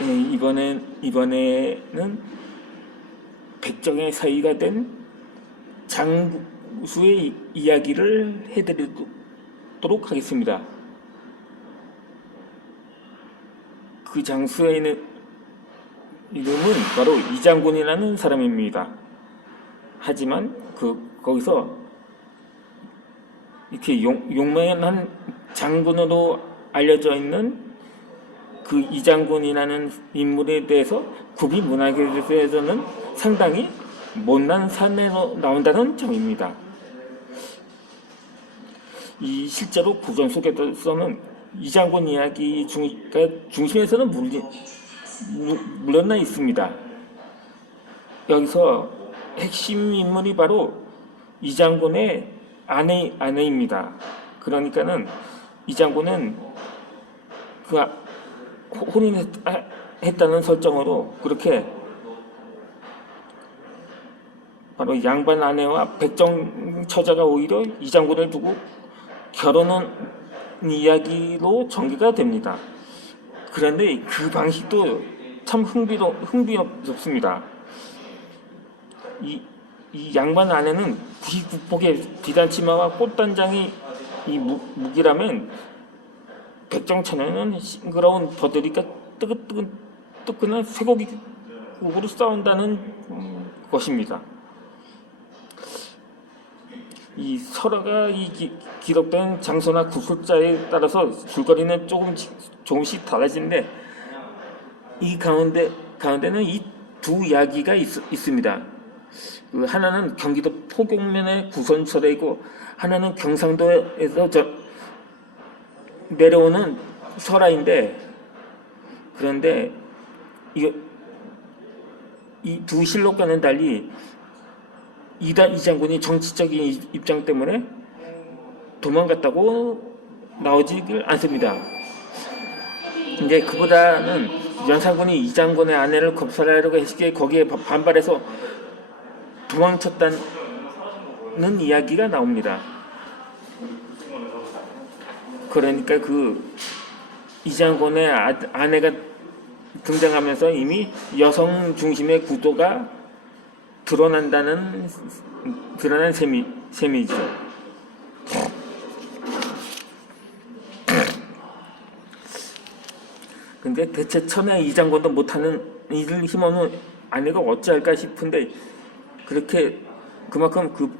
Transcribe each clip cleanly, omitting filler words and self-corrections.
이번에는 백정의 사위가 된 장수의 이야기를 해드리도록 하겠습니다. 그 장수의 이름은 바로 이장군이라는 사람입니다. 하지만 거기서 이렇게 용맹한 장군으로 알려져 있는 그 이장군이라는 인물에 대해서 구비 문학에서는 상당히 못난 사내로 나온다는 점입니다. 이 실제로 고전 속에서는 이장군 이야기 중심에서는 물러나 있습니다. 여기서 핵심 인물이 바로 이장군의 아내입니다. 그러니까는 이장군은 혼인했다는 설정으로 그렇게 바로 양반 아내와 백정 처자가 오히려 이장군을 두고 결혼한 이야기로 전개가 됩니다. 그런데 그 방식도 참 흥미롭습니다. 이 양반 아내는 99폭의 비단 치마와 꽃단장이 이 무기라면 백정 처녀는 싱그러운 버들이가 뜨끈한 쇠고기국으로 싸운다는 것입니다. 이 설화가 기록된 장소나 구술자에 따라서 줄거리는 조금씩 달라지는데 이 가운데는 이 두 이야기가 있습니다. 하나는 경기도 포경면의 구선설이고 하나는 경상도에서 내려오는 설화인데, 그런데 이 두 실록과는 달리 이장군이 정치적인 입장 때문에 도망갔다고 나오지를 않습니다. 이제 그보다는 연산군이 이장군의 아내를 겁살하려고 했기에 거기에 반발해서 도망쳤다는 이야기가 나옵니다. 그러니까 그 이장군의 아내가 등장하면서 이미 여성 중심의 구도가 드러난 셈이죠. 근데 대체 천하 이장군도 못하는 일을 힘없는 아내가 어찌할까 싶은데 그만큼 그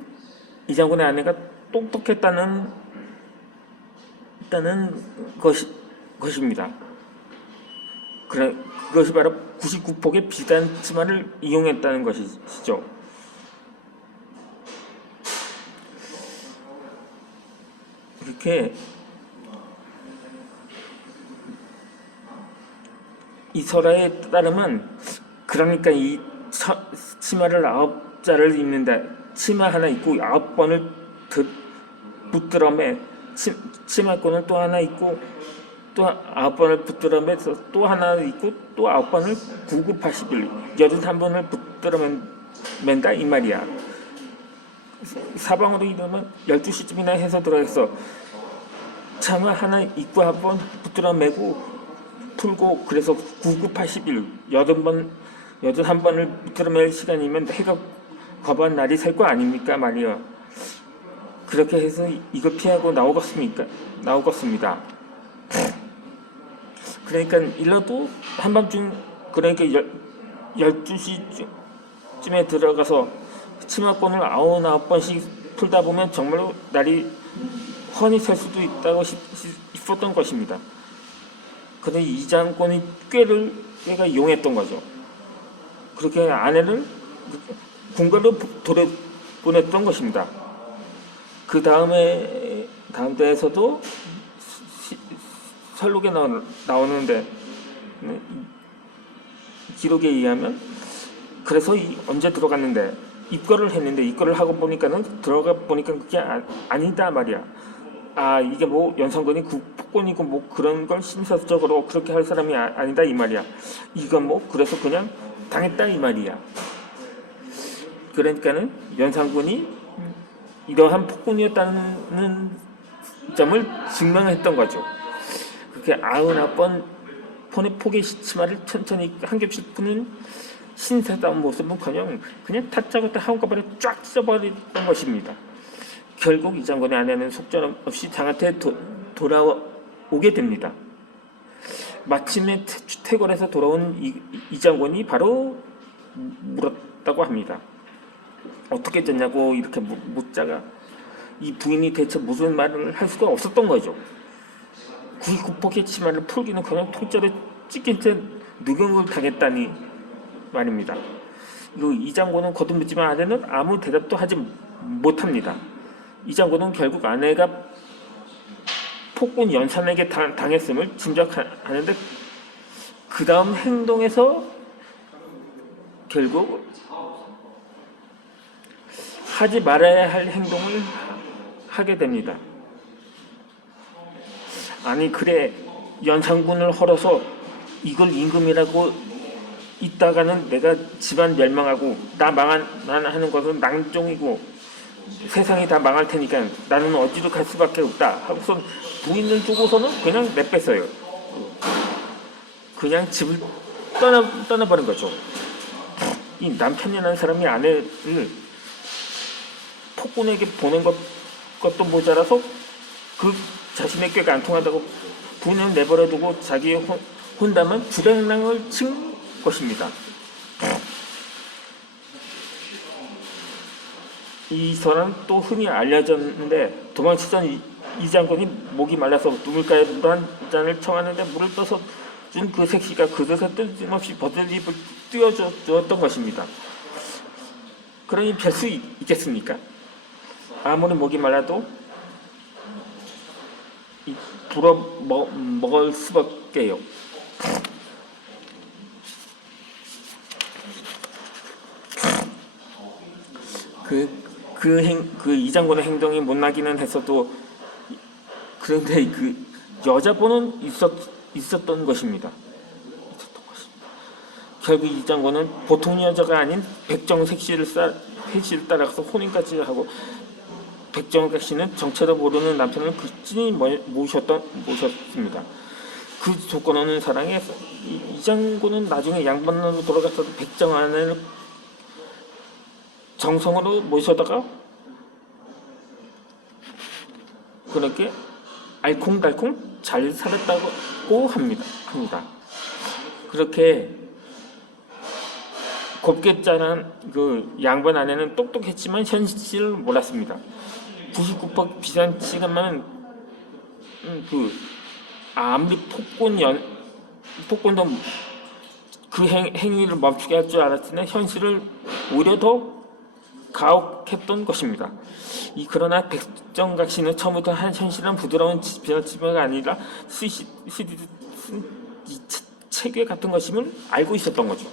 이장군의 아내가 똑똑했다는 것입니다. 그것이 바로 99폭의 비단 치마를 이용했다는 것이죠. 이렇게 이 설화에 따르면 그러니까 이 치마를 9자를 입는다. 치마 하나 입고 9번을 붙들어매 치마끈을 또 하나 입고 또 9번을 붙들어매서 또 하나 입고 또 9번을 9981 81번을 붙들어맨다 이 말이야. 사방으로 이르면 12시쯤이나 해서 들어가서 차마 하나 입고 한번 붙들어매고 풀고 그래서 9981 81번을 붙들어맬 시간이면 해가 거반 날이 셀 거 아닙니까 말이야. 그렇게 해서 이걸 피하고 나오겠습니다. 그러니까 일러도 한밤중 그러니까 12시쯤에 들어가서 치마권을 99번씩 풀다 보면 정말로 날이 훤히 셀 수도 있다고 싶었던 것입니다. 그런데 이장군이 꾀가 이용했던 거죠. 그렇게 아내를 궁궐로 돌려보냈던 것입니다. 그 다음 때에서도 설록에 나오는데 기록에 의하면 그래서 언제 들어갔는데 입거를 했는데 입거를 하고 보니까는 들어가 보니까 그게 아니다 말이야. 이게 뭐 연산군이 폭군이고 뭐 그런 걸 심사적으로 그렇게 할 사람이 아니다 이 말이야. 이건 뭐 그래서 그냥 당했다 이 말이야. 그러니까는 연산군이 이러한 폭군이었다는 점을 증명했던 거죠. 그렇게 99번 폭의 치마를 천천히 한 겹씩 푸는 신사다운 모습은커녕 그냥 다짜고짜 한꺼번에 쫙 찢어버리던 것입니다. 결국 이 장군의 아내는 속절없이 장한테 돌아오게 됩니다. 마침내 퇴골에서 돌아온 이 장군이 바로 물었다고 합니다. 어떻게 됐냐고 이렇게 묻자가 이 부인이 대체 무슨 말을 할 수가 없었던 거죠. 구폭의 치마를 풀기는커녕 통째로 찢긴 채 누경을 당했다니 말입니다. 이 장군은 거듭묻지만 아내는 아무 대답도 하지 못합니다. 이 장군은 결국 아내가 폭군 연산에게 당했음을 짐작하는데 그 다음 행동에서 결국 하지 말아야 할 행동을 하게 됩니다. 아니 그래 연산군을 헐어서 이걸 임금이라고 있다가는 내가 집안 멸망하고 나 하는 것은 낭종이고 세상이 다 망할 테니까 나는 어디로 갈 수밖에 없다 하고서 부인을 두고서는 그냥 내뺐어요. 그냥 집을 떠나버린 거죠. 이 남편이라는 사람이 아내를 폭군에게 보낸 것도 모자라서 그 자신의 꾀가 안 통하다고 부인을 내버려두고 자기의 혼담은 불행랑을 친 것입니다. 이 설은 또 흔히 알려졌는데 도망치던 이 장군이 목이 말라서 누물가에 물 한 잔을 청하는데 물을 떠서 준 그 색시가 그릇에 뜬금없이 버들잎을 띄워주었던 것입니다. 그러니 별 수 있겠습니까? 아무리 목이 말라도 불어 먹을 수밖에요. 이 장군의 행동이 못나기는 했어도 그런데 그 여자분은 있었던 것입니다. 결국 이 장군은 보통 여자가 아닌 백정색시를 따라가서 혼인까지 하고 백정색시는 정체도 모르는 남편을 극진히 모셨습니다. 그 조건 없는 사랑에 이 장군은 나중에 양반으로 돌아가서 백정 아내를 정성으로 모셔다가 그렇게 알콩달콩 잘 살았다고 합니다. 그렇게 곱게 자란 그 양반 아내는 똑똑했지만 현실을 몰랐습니다. 99% 비싼 시간만 아무리 폭군도 그 행위를 멈추게 할 줄 알았으나 현실을 오히려 더 가혹했던 것입니다. 그러나 백정각시는 처음부터 한 현실은 부드러운 비나치마가 아니라 체계 같은 것임을 알고 있었던 거죠.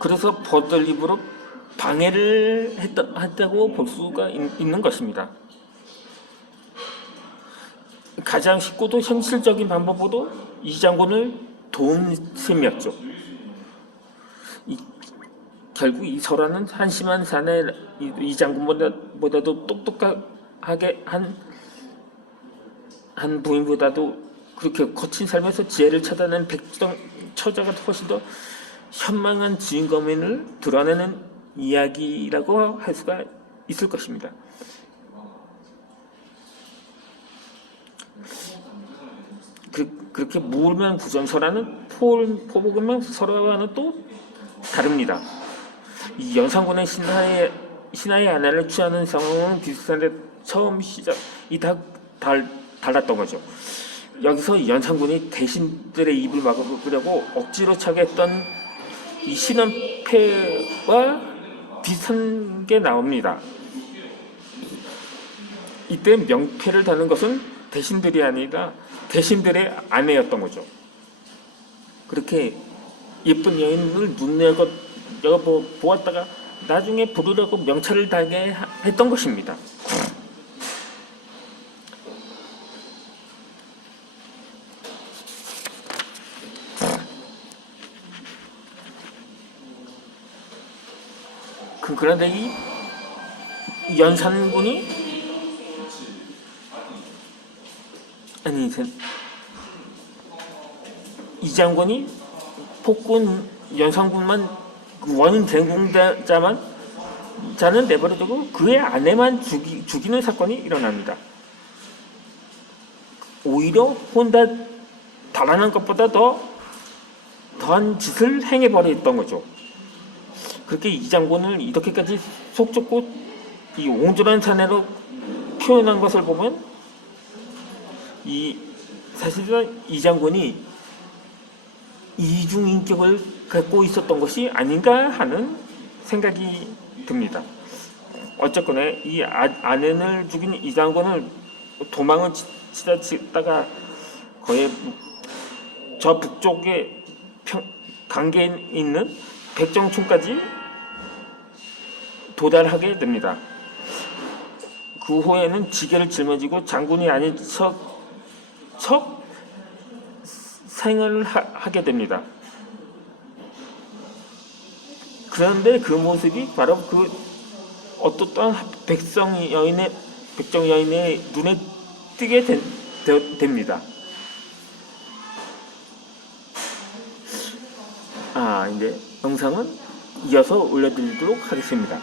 그래서 버들잎으로 방해를 했다고 볼 수가 있는 것입니다. 가장 쉽고도 현실적인 방법으로 이 장군을 도운 셈이었죠. 결국 이 설화는 한심한 사내 이 장군보다도 똑똑하게 한 부인보다도 그렇게 거친 삶에서 지혜를 찾아낸 백정 처자가 훨씬 더 현망한 주인공을 드러내는 이야기라고 할 수가 있을 것입니다. 그렇게 무울면 부정설화는 포복이면 설화와는 또 다릅니다. 이 연산군의 신하의 아내를 취하는 상황은 비슷한데 처음 시작이 다 달랐던 거죠. 여기서 연산군이 대신들의 입을 막으려고 억지로 차게 했던 이 신원패와 비슷한 게 나옵니다. 이때 명패를 다는 것은 대신들이 아니라 대신들의 아내였던 거죠. 그렇게 예쁜 여인을 눈여겨 보았다가 나중에 부르려고 명찰을 달게 했던 것입니다. 그런데 이 연산군이 아니 이 장군이 폭군 연산군만 그 원인 제공자만 자는 내버려두고 그의 아내만 죽이는 사건이 일어납니다. 오히려 혼자 달아난 것보다 더한 짓을 행해버렸던 거죠. 그렇게 이 장군을 이렇게까지 속 좁고 이 옹졸한 사내로 표현한 것을 보면 사실은 이 장군이 이중인격을 갖고 있었던 것이 아닌가 하는 생각이 듭니다. 어쨌거나 이 아내를 죽인 이 장군을 도망을 치다가 거의 저 북쪽에 강계에 있는 백정촌까지 도달하게 됩니다. 그 후에는 지게를 짊어지고 장군이 아닌 척 생활을 하게 됩니다. 그런데 그 모습이 바로 그 어떤 백정 여인의 눈에 띄게 됩니다. 이제 영상은 이어서 올려드리도록 하겠습니다.